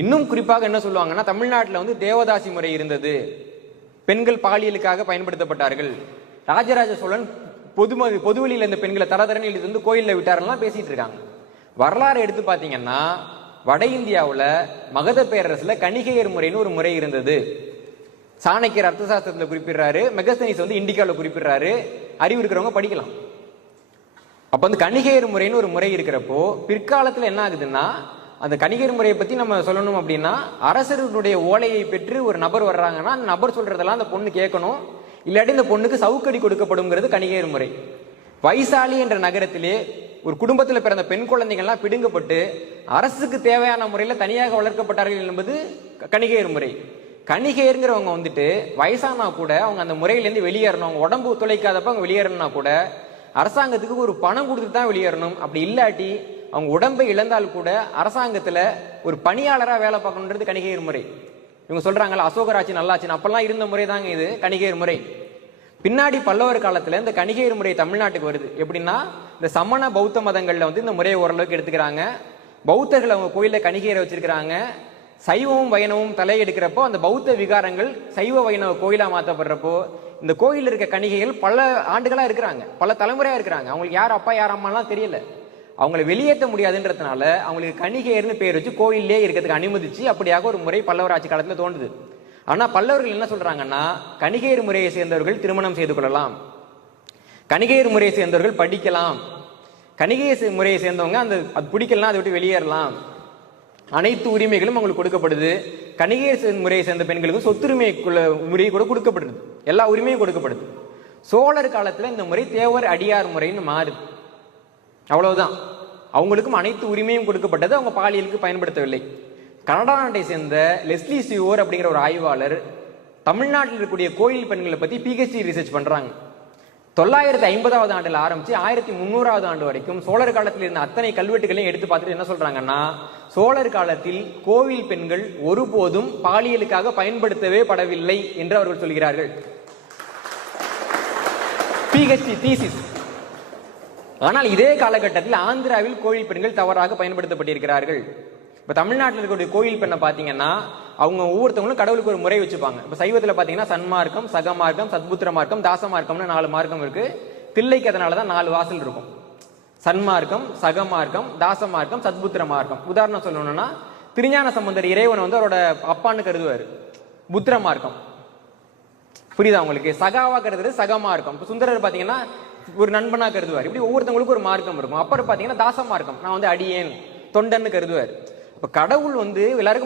இன்னும் குறிப்பாக என்ன சொல்லுவாங்கன்னா தமிழ்நாட்டில் வந்து தேவதாசி முறை இருந்தது. பெண்கள் பாலியலுக்காக பயன்படுத்தப்பட்டார்கள். ராஜராஜ சோழன் பொதும பொதுவெளியில் இந்த பெண்களை தரதரன் எழுதி வந்து கோயிலில் விட்டாரெல்லாம் பேசிட்டு இருக்காங்க. வரலாறு எடுத்து பார்த்தீங்கன்னா வட இந்தியாவில் மகத பேரரசில் கணிகையர் முறைன்னு ஒரு முறை இருந்தது. சாணக்கியர் அர்த்தசாஸ்திரத்தில் குறிப்பிடுறாரு மெகஸ்தனிஸ் வந்து இண்டிகாவில் குறிப்பிடுறாரு. அறிவு இருக்கிறவங்க படிக்கலாம். அப்போ வந்து கணிகையர் முறைன்னு ஒரு முறை இருக்கிறப்போ பிற்காலத்தில் என்ன ஆகுதுன்னா அந்த கணிகர் முறையை பத்தி நம்ம சொல்லணும் அப்படின்னா அரசர்களுடைய ஓலையை பெற்று ஒரு நபர் வர்றாங்கன்னா அந்த நபர் சொல்றதெல்லாம் அந்த பொண்ணு கேட்கணும். இல்லாட்டி இந்த பொண்ணுக்கு சவுக்கடி கொடுக்கப்படுங்கிறது கணிகையர் முறை. வைசாலி என்ற நகரத்திலே ஒரு குடும்பத்தில் பிறந்த பெண் குழந்தைகள்லாம் பிடுங்கப்பட்டு அரசுக்கு தேவையான முறையில் தனியாக வளர்க்கப்பட்டார்கள் என்பது கணிகையர் முறை. கணிகையருங்கிறவங்க வந்துட்டு வயசானா கூட அவங்க அந்த முறையிலேருந்து வெளியேறணும். அவங்க உடம்பு துளைக்காதப்ப அவங்க வெளியேறணும்னா கூட அரசாங்கத்துக்கு ஒரு பணம் கொடுத்துட்டு தான் வெளியேறணும். அப்படி இல்லாட்டி அவங்க உடம்பை இழந்தால் கூட அரசாங்கத்தில் ஒரு பணியாளராக வேலை பார்க்கணுன்றது கணிகையர் முறை. இவங்க சொல்றாங்கல்ல அசோகராட்சி நல்லாச்சு அப்பெல்லாம் இருந்த முறை தாங்க இது கணிகையர் முறை. பின்னாடி பல்லவர் காலத்தில் இந்த கணிகையர் முறை தமிழ்நாட்டுக்கு வருது. எப்படின்னா இந்த சமண பௌத்த மதங்களில் வந்து இந்த முறையை ஓரளவுக்கு எடுத்துக்கிறாங்க. பௌத்தர்கள் அவங்க கோயிலில் கணிகையரை வச்சிருக்கிறாங்க. சைவமும் வைணவும் தலையெடுக்கிறப்போ அந்த பௌத்த விகாரங்கள் சைவ வைணவ கோயிலாக மாற்றப்படுறப்போ இந்த கோயிலில் இருக்க கணிகைகள் பல ஆண்டுகளாக இருக்கிறாங்க. பல தலைமுறையாக இருக்கிறாங்க. அவங்களுக்கு யார் அப்பா யார் அம்மாலாம் தெரியல. அவங்கள வெளியேற்ற முடியாதுன்றதுனால அவங்களுக்கு கணிகையர்னு பேர் வச்சு கோயிலே இருக்கிறதுக்கு அனுமதிச்சு அப்படியாக ஒரு முறை பல்லவர் ஆட்சி காலத்துல தோன்றுது ஆனா பல்லவர்கள் என்ன சொல்றாங்கன்னா கணிகையர் முறையை சேர்ந்தவர்கள் திருமணம் செய்து கொள்ளலாம். கணிகையர் முறையை சேர்ந்தவர்கள் படிக்கலாம். கணிகை முறையை சேர்ந்தவங்க அந்த அது பிடிக்கலாம் அதை விட்டு வெளியேறலாம். அனைத்து உரிமைகளும் அவங்களுக்கு கொடுக்கப்படுது. கணிகையர் முறையை சேர்ந்த பெண்களுக்கு சொத்துரிமை முறையை கூட கொடுக்கப்படுது. எல்லா உரிமையும் கொடுக்கப்படுது. சோழர் காலத்துல இந்த முறை தேவர் அடியார் முறைன்னு மாறுது. அவ்வளவுதான். அவங்களுக்கும் அனைத்து உரிமையும் கொடுக்கப்பட்டது அவங்க பாலியலுக்கு பயன்படுத்தவில்லை. கனடா நாட்டை சேர்ந்த லெஸ்லி சியோர் அப்படிங்கிற ஒரு ஆய்வாளர் தமிழ்நாட்டில் இருக்கக்கூடிய கோயில் பெண்களை பத்தி பிஹெச்டி ரிசர்ச் பண்றாங்க. தொள்ளாயிரத்தி ஐம்பதாவது ஆண்டில் ஆரம்பிச்சு ஆயிரத்தி முந்நூறாவது ஆண்டு வரைக்கும் சோழர் காலத்தில் இருந்த அத்தனை கல்வெட்டுகளையும் எடுத்து பார்த்துட்டு என்ன சொல்றாங்கன்னா சோழர் காலத்தில் கோவில் பெண்கள் ஒருபோதும் பாலியலுக்காக பயன்படுத்தவே படவில்லை என்று அவர்கள் சொல்கிறார்கள். பிஹெச்டி தீசிஸ் ஆனால் இதே காலகட்டத்தில் ஆந்திராவில் கோயில் பெண்கள் தவறாக பயன்படுத்தப்பட்டிருக்கிறார்கள். இப்ப தமிழ்நாட்டில் இருக்கக்கூடிய கோயில் பெண்ணை பாத்தீங்கன்னா அவங்க ஒவ்வொருத்தவங்களும் கடவுளுக்கு ஒரு முறை வச்சுப்பாங்க. இப்ப சைவத்துல பாத்தீங்கன்னா சன்மார்க்கம் சகமார்க்கம் சத்புத்திர மார்க்கம் தாசமார்க்கம்னு நாலு மார்க்கம் இருக்கு. தில்லைக்கு அதனால தான் நாலு வாசல் இருக்கும். சன்மார்க்கம் சகமார்க்கம் தாசமார்க்கம் சத்புத்திர மார்க்கம் உதாரணம் சொல்லணும்னா திருஞான சம்பந்தர் இறைவன் வந்து அவரோட அப்பான்னு கருதுவார். புத்திர மார்க்கம் புரியுதா உங்களுக்கு? சகாவா கருதுறது சகமா இருக்கும் இப்ப சுந்தரர் பாத்தீங்கன்னா ஒரு நண்பனா கருதுவார். இப்படி ஒவ்வொருத்தவங்களுக்கும் ஒரு மார்க்கம் இருக்கும். அப்புறம் பாத்தீங்கன்னா தாச மார்க்கம். நான் வந்து அடியேன் தொண்டன்னு கருதுவார். இப்போ கடவுள் வந்து எல்லாருக்கும்